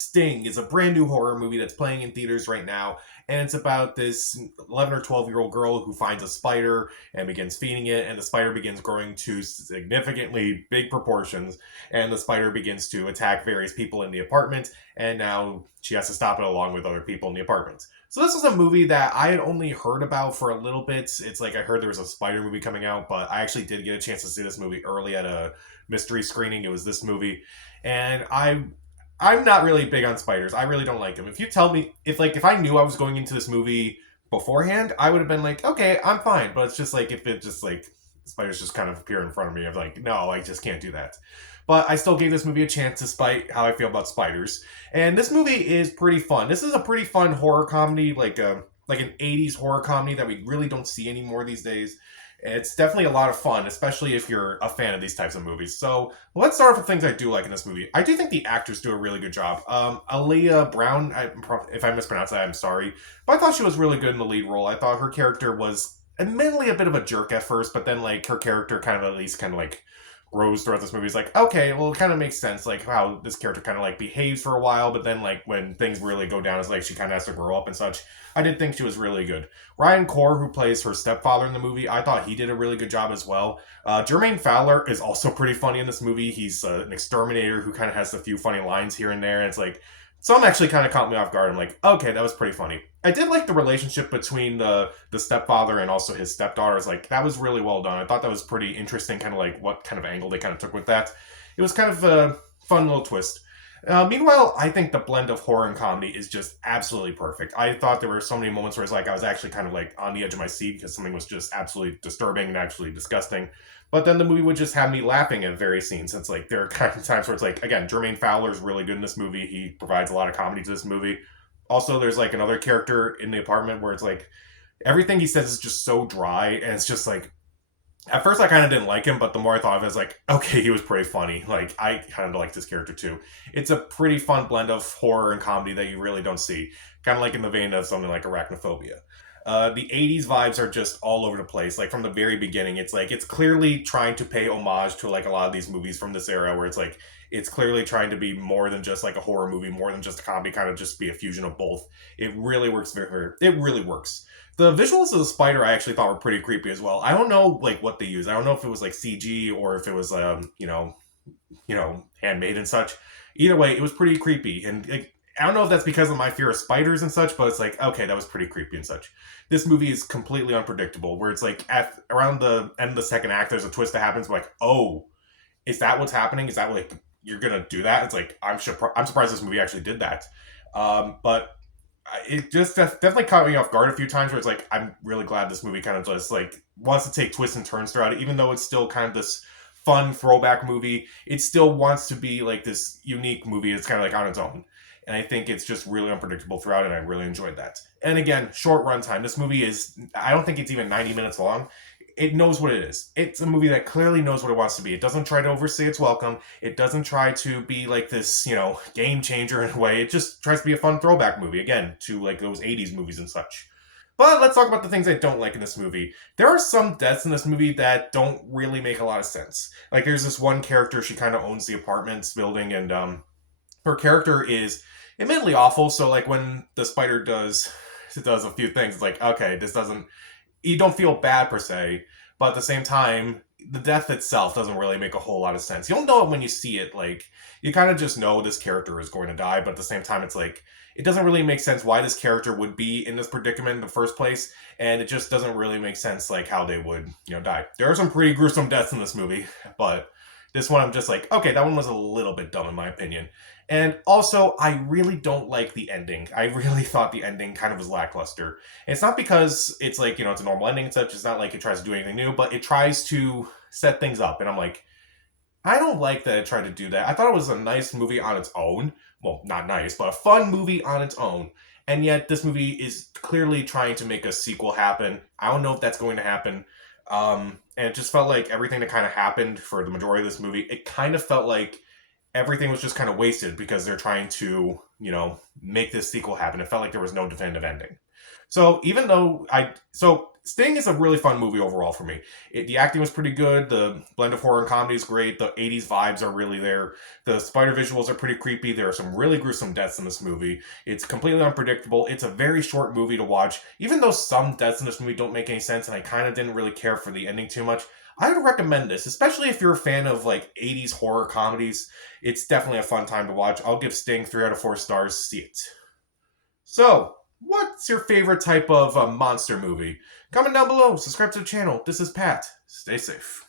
Sting is a brand new horror movie that's playing in theaters right now, and it's about this 11 or 12-year-old girl who finds a spider and begins feeding it, and the spider begins growing to significantly big proportions, and the spider begins to attack various people in the apartment, and now she has to stop it along with other people in the apartment. So this was a movie that I had only heard about for a little bit. It's like I heard there was a spider movie coming out, but I actually did get a chance to see this movie early at a mystery screening. It was this movie, and I'm not really big on spiders. I really don't like them. If you tell me if I knew I was going into this movie beforehand, I would have been like, okay, I'm fine. But it's just like if it just like spiders just kind of appear in front of me, I'm like, no, I just can't do that. But I still gave this movie a chance despite how I feel about spiders. And this movie is pretty fun. This is a pretty fun horror comedy, like an '80s horror comedy that we really don't see anymore these days. It's definitely a lot of fun, especially if you're a fan of these types of movies. So let's start off with things I do like in this movie. I do think the actors do a really good job. Aaliyah Brown, if I mispronounce that, I'm sorry, but I thought she was really good in the lead role. I thought her character was admittedly a bit of a jerk at first, but then like her character kind of at least kind of like grows throughout this movie. It's like, okay, well, it kind of makes sense, like how this character kind of like behaves for a while, but then like when things really go down, it's like she kind of has to grow up and such. I did think she was really good. Ryan Core, who plays her stepfather in the movie, I thought he did a really good job as well. Jermaine Fowler is also pretty funny in this movie. He's an exterminator who kind of has a few funny lines here and there, and it's like some actually kind of caught me off guard. I'm like, okay, that was pretty funny. I did like the relationship between the stepfather and also his stepdaughters. Like that was really well done. I thought that was pretty interesting. Kind of like what kind of angle they kind of took with that. It was kind of a fun little twist. Meanwhile, I think the blend of horror and comedy is just absolutely perfect. I thought there were so many moments where it's like I was actually kind of like on the edge of my seat because something was just absolutely disturbing and actually disgusting. But then the movie would just have me laughing at various scenes. It's like there are kind of times where it's like, again, Jermaine Fowler is really good in this movie. He provides a lot of comedy to this movie. Also, there's like another character in the apartment where it's like everything he says is just so dry, and it's just like at first I kind of didn't like him, but the more I thought of it, I was like, okay, he was pretty funny. Like I kind of liked this character too. It's a pretty fun blend of horror and comedy that you really don't see, kind of like in the vein of something like Arachnophobia. The '80s vibes are just all over the place. Like from the very beginning, it's like it's clearly trying to pay homage to like a lot of these movies from this era, where it's like it's clearly trying to be more than just like a horror movie, more than just a comedy, kind of just be a fusion of both. It really works it really works. The visuals of the spider I actually thought were pretty creepy as well. I don't know like what they used. I don't know if it was like CG or if it was handmade and such. Either way, it was pretty creepy, and like, I don't know if that's because of my fear of spiders and such, but it's like okay, that was pretty creepy and such. This movie is completely unpredictable. Where it's like at around the end of the second act, there's a twist that happens. Like, oh, is that what's happening? Is that like you're gonna do that? It's like I'm surprised this movie actually did that. But it just definitely caught me off guard a few times. Where it's like I'm really glad this movie kind of just like wants to take twists and turns throughout it, even though it's still kind of this fun throwback movie. It still wants to be like this unique movie. It's kind of like on its own. And I think it's just really unpredictable throughout, and I really enjoyed that. And again, short runtime. This movie is, I don't think it's even 90 minutes long. It knows what it is. It's a movie that clearly knows what it wants to be. It doesn't try to overstay its welcome. It doesn't try to be like this, game changer in a way. It just tries to be a fun throwback movie, again, to like those '80s movies and such. But let's talk about the things I don't like in this movie. There are some deaths in this movie that don't really make a lot of sense. Like, there's this one character, she kind of owns the apartments building, and her character is admittedly awful. So, like, when the spider does a few things, it's like, okay, this doesn't you don't feel bad per se, but at the same time, the death itself doesn't really make a whole lot of sense. You'll know it when you see it. Like you kind of just know this character is going to die, but at the same time, it's like it doesn't really make sense why this character would be in this predicament in the first place, and it just doesn't really make sense like how they would die. There are some pretty gruesome deaths in this movie, but this one I'm just like, okay, that one was a little bit dumb in my opinion. And also, I really don't like the ending. I really thought the ending kind of was lackluster. And it's not because it's like, it's a normal ending and such. It's not like it tries to do anything new, but it tries to set things up. And I'm like, I don't like that it tried to do that. I thought it was a nice movie on its own. Well, not nice, but a fun movie on its own. And yet, this movie is clearly trying to make a sequel happen. I don't know if that's going to happen. And it just felt like everything that kind of happened for the majority of this movie, it kind of felt like everything was just kind of wasted because they're trying to, make this sequel happen. It felt like there was no definitive ending. So even though Sting is a really fun movie overall for me. The acting was pretty good. The blend of horror and comedy is great. The 80s vibes are really there. The spider visuals are pretty creepy. There are some really gruesome deaths in this movie. It's completely unpredictable. It's a very short movie to watch. Even though some deaths in this movie don't make any sense and I kind of didn't really care for the ending too much, I would recommend this, especially if you're a fan of like 80s horror comedies. It's definitely a fun time to watch. I'll give Sting 3 out of 4 stars. See it. So, what's your favorite type of monster movie? Comment down below, subscribe to the channel. This is Pat. Stay safe.